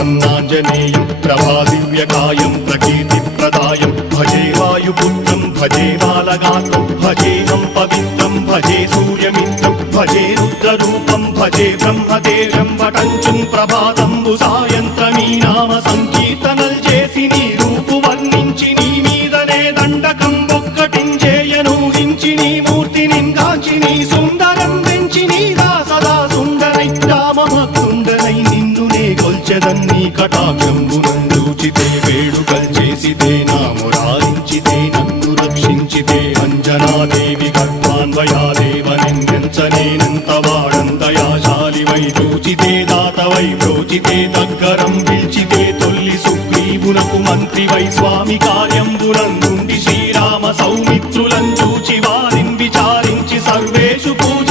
प्रसन्नाञ्जनेयं प्रभादिव्यकायं प्रकीर्तिप्रदायं भजे वायुपुत्रं भजे बालगात्रं भजेऽहं पवित्रं भजे सूर्यमित्रं भजे रुद्ररूपं भजे ब्रह्मदेवं वटञ्चुं प्रभाతంబు సాయంత్రమీ నామ సంకీర్తనల్ చేసి నీ రూపు వర్ణించి నీ మీదనే దండకం ఒక్కటించేయను హించి నీ మూర్తిని గాంచి నీ సుందరం వెంచి నీ సదా సుందరై రామభక్తుండనై నిన్నునే కొల్చెదన్ని కటాక్షంబునందూచితే వేడుకల్ చేసితే నా మురారించితే నన్ను రక్షించితే అంజనాదేవి గర్భాన్వయాదేవనెంచనేనంత వాడంతయాశాలివై చూచితే దాతవై ప్రోచితే దగ్గరం పిలిచితే తొల్లి సుగ్రీవునకు మంత్రివై స్వామి కార్యంబునందుండి శ్రీరామ సౌమిత్రులం చూచి వారిని విచారించి సర్వేషు పూజ